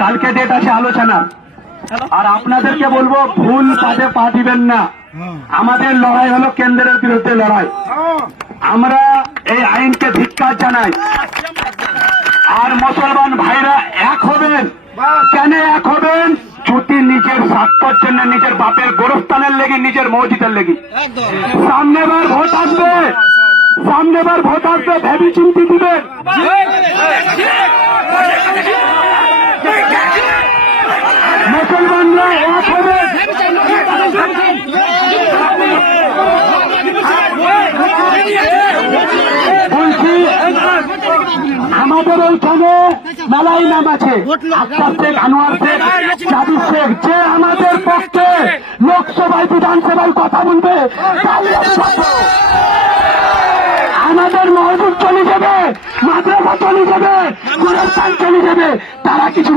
কালকে ডেট আছে আলোচনা। আর আপনাদেরকে বলবো ভুল কাজে পা দিবেন না। আমাদের লড়াই হলো কেন্দ্রের বিরুদ্ধে লড়াই। আমরা এই আইনকে ধিক্কার জানাই। আর মুসলমান ভাইরা এক হবেন। কেন এক হবেন? যদি নিজের স্বার্থের জন্য, নিজের বাপের গোরস্থানের লেগে, নিজের মসজিদের লেগে। সামনেবার ভোট আসবে, সামনেবার ভোট আসবে, ভেবে চিন্তি দিবেন। মুসলমানরা এক হবে। বলছি আমাদের ওইখানে মেলাই নাম আছে, আক্তার শেখ, আনোয়ার শেখ, জাবির শেখ। যে আমাদের পক্ষে লোকসভায় বিধানসভায় কথা বলবে আমাদের মহজুদ চলে যাবে, মাদ্রাসা চলে যাবে, গোরস্থান চলে যাবে। তারা কিছু